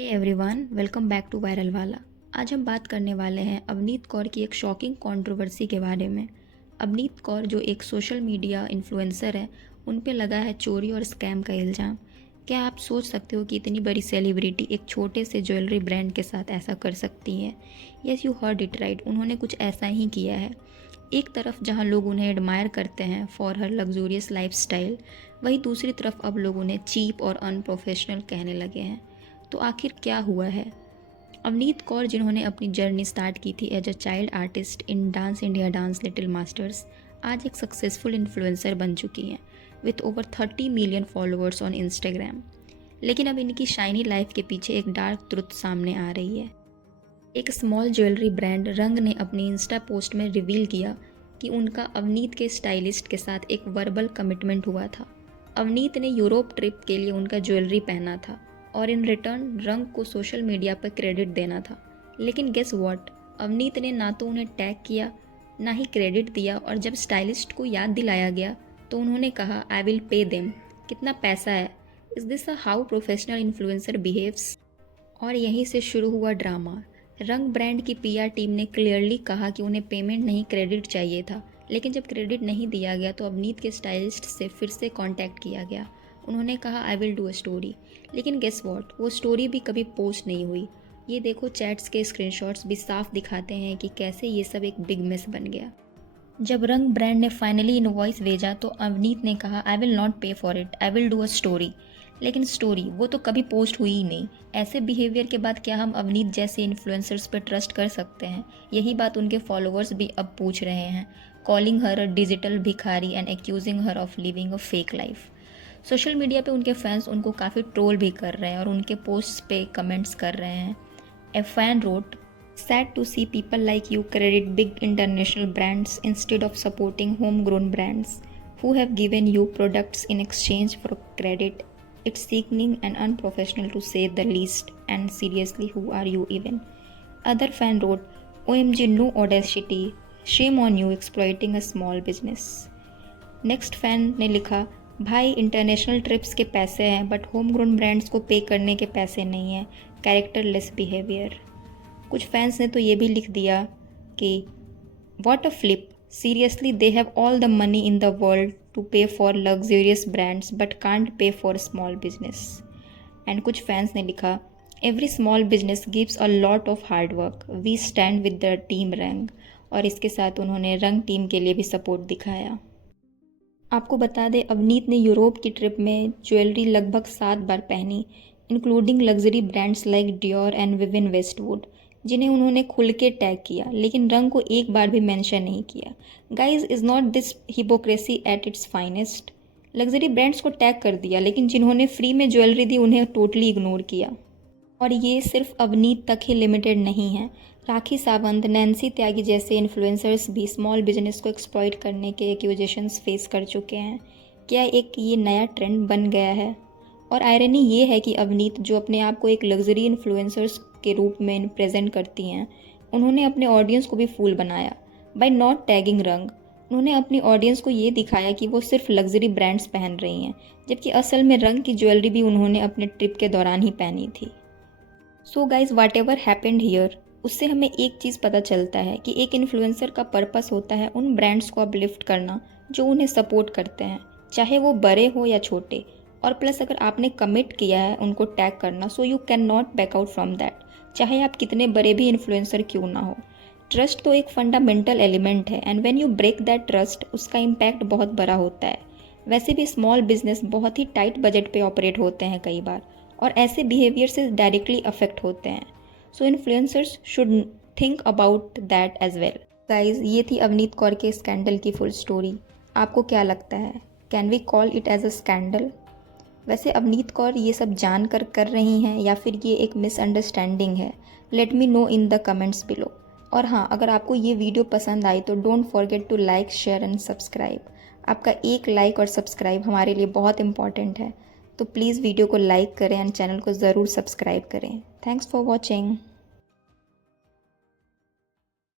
Hey everyone, welcome back to viral वाला। आज हम बात करने वाले हैं अवनीत कौर की एक शॉकिंग कंट्रोवर्सी के बारे में। अवनीत कौर जो एक सोशल मीडिया इन्फ्लुएंसर है, उन पे लगा है चोरी और स्कैम का इल्ज़ाम। क्या आप सोच सकते हो कि इतनी बड़ी सेलिब्रिटी एक छोटे से ज्वेलरी ब्रांड के साथ ऐसा कर सकती है? Yes, you heard it right, उन्होंने कुछ ऐसा ही किया है। एक तरफ जहां लोग उन्हें एडमायर करते हैं फॉर हर लग्जूरियस लाइफस्टाइल, वहीं दूसरी तरफ अब लोग उन्हें चीप और अनप्रोफेशनल कहने लगे हैं। तो आखिर क्या हुआ है? अवनीत कौर, जिन्होंने अपनी जर्नी स्टार्ट की थी as a child artist in dance India dance little masters, आज एक सक्सेसफुल इन्फ्लुएंसर बन चुकी हैं with over 30 million followers on Instagram. लेकिन अब इनकी शाइनी लाइफ के पीछे एक डार्क ट्रुथ सामने आ रही है। एक स्मॉल ज्वेलरी ब्रांड रंग ने अपनी इंस्टा पोस्ट में रिवील किया कि उनका अवनीत के स्टाइलिस्ट के साथ एक वर्बल कमिटमेंट हुआ था। अवनीत ने यूरोप ट्रिप के लिए उनका ज्वेलरी पहना था और इन रिटर्न रंग को सोशल मीडिया पर क्रेडिट देना था। लेकिन गेस व्हाट, अवनीत ने ना तो उन्हें टैग किया, ना ही क्रेडिट दिया, और जब स्टाइलिस्ट को याद दिलाया गया तो उन्होंने कहा आई विल पे देम। कितना पैसा है? Is this a how professional influencer behaves? और यहीं से शुरू हुआ ड्रामा। रंग ब्रांड की पीआर टीम ने क्लियरली कहा कि उन्हें पेमेंट नहीं क्रेडिट चाहिए था, लेकिन जब क्रेडिट नहीं दिया गया तो अवनीत के स्टाइलिस्ट से फिर से कांटेक्ट किया गया। उन्होंने कहा I will do a story, लेकिन गेस व्हाट, वो स्टोरी भी कभी पोस्ट नहीं हुई। ये देखो, चैट्स के स्क्रीनशॉट्स भी साफ दिखाते हैं कि कैसे ये सब एक बिग मिस बन गया। जब रंग ब्रांड ने फाइनली इनवॉइस भेजा तो अवनीत ने कहा आई विल नॉट पे for it, I will do a story. लेकिन स्टोरी वो तो कभी पोस्ट हुई ही नहीं। ऐसे बिहेवियर के बाद क्या हम अवनीत जैसे इन्फ्लुएंसर्स पर ट्रस्ट कर सकते हैं? यही बात उनके फॉलोअर्स भी अब पूछ रहे हैं, कॉलिंग हर अ डिजिटल भिखारी and accusing her of living a fake life. Social media पे उनके फैंस उनको काफ़ी ट्रोल भी कर रहे हैं और उनके पोस्ट्स पे कमेंट्स कर रहे हैं। A fan wrote, sad to see people like you credit big international brands instead of supporting homegrown brands who have given you products in exchange for credit. It's sickening and unprofessional to say the least. And seriously, who are you even? Other fan wrote, OMG, no audacity. Shame on you exploiting a small business. Next fan ने लिखा, भाई international trips के पैसे हैं but home grown brands को पे करने के पैसे नहीं हैं। Characterless behaviour. कुछ फैंस ने तो ये भी लिख दिया कि what a flip, seriously they have all the money in the world to pay for luxurious brands but can't pay for small business. And कुछ फैंस ने लिखा, every small business gives a lot of hard work, we stand with the team Rang. और इसके साथ उन्होंने रंग team के लिए भी सपोर्ट दिखाया। आपको बता दें, अवनीत ने यूरोप की ट्रिप में ज्वेलरी लगभग 7 बार पहनी, including luxury brands like Dior and woven Westwood, जिन्हें उन्होंने खुल के टैग किया, लेकिन रंग को एक बार भी मेंशन नहीं किया। Guys, is not this hypocrisy at its finest? Luxury brands को टैग कर दिया, लेकिन जिन्होंने फ्री में ज्वेलरी दी उन्हें टोटली इग्नोर किया। और ये सिर्फ अवनीत तक ही लिमिटेड नहीं है। राखी सावंत, नैन्सी त्यागी जैसे इन्फ्लुएंसर्स भी स्मॉल बिजनेस को एक्सप्लॉइट करने के एक्यूजेशंस फेस कर चुके हैं। क्या एक ये नया ट्रेंड बन गया है? और आयरनी ये है कि अवनीत, जो अपने आप को एक लग्जरी इन्फ्लुएंसर्स के रूप में प्रेजेंट करती हैं, उन्होंने अपने ऑडियंस को भी फूल बनाया बाय नॉट टैगिंग रंग। उन्होंने अपनी ऑडियंस को ये दिखाया कि वो सिर्फ लग्जरी ब्रांड्स पहन रही हैं, जबकि असल में रंग की ज्वेलरी भी उन्होंने अपने ट्रिप के दौरान ही पहनी थी। So guys, whatever happened here, उससे हमें एक चीज़ पता चलता है कि एक इन्फ्लुएंसर का पर्पस होता है उन ब्रांड्स को अपलिफ्ट करना जो उन्हें सपोर्ट करते हैं, चाहे वो बड़े हो या छोटे। और प्लस अगर आपने कमिट किया है उनको टैग करना, so you can not back out from that, चाहे आप कितने बड़े भी इन्फ्लुएंसर क्यों ना हो। ट्रस्ट तो एक फंडामेंटल एलिमेंट है, and when you break that trust, उसका इम्पैक्ट बहुत बड़ा होता है। वैसे भी स्मॉल बिजनेस बहुत ही टाइट बजट पे ऑपरेट होते हैं कई बार, और ऐसे बिहेवियर से डायरेक्टली अफेक्ट होते हैं। So influencers should think about that as well. Guys, ये थी अवनीत कौर के स्कैंडल की फुल स्टोरी। आपको क्या लगता है, can we call it as a scandal? वैसे अवनीत कौर ये सब जानकर कर रही हैं या फिर ये एक मिसअंडरस्टैंडिंग है? Let me know in the comments below. और हाँ, अगर आपको ये वीडियो पसंद आई तो don't forget to like, share and subscribe. आपका एक लाइक और सब्सक्राइब हमारे लिए बहुत इंपॉर्टेंट है, तो प्लीज़ वीडियो को लाइक करें एंड चैनल को ज़रूर सब्सक्राइब करें। Thanks for watching.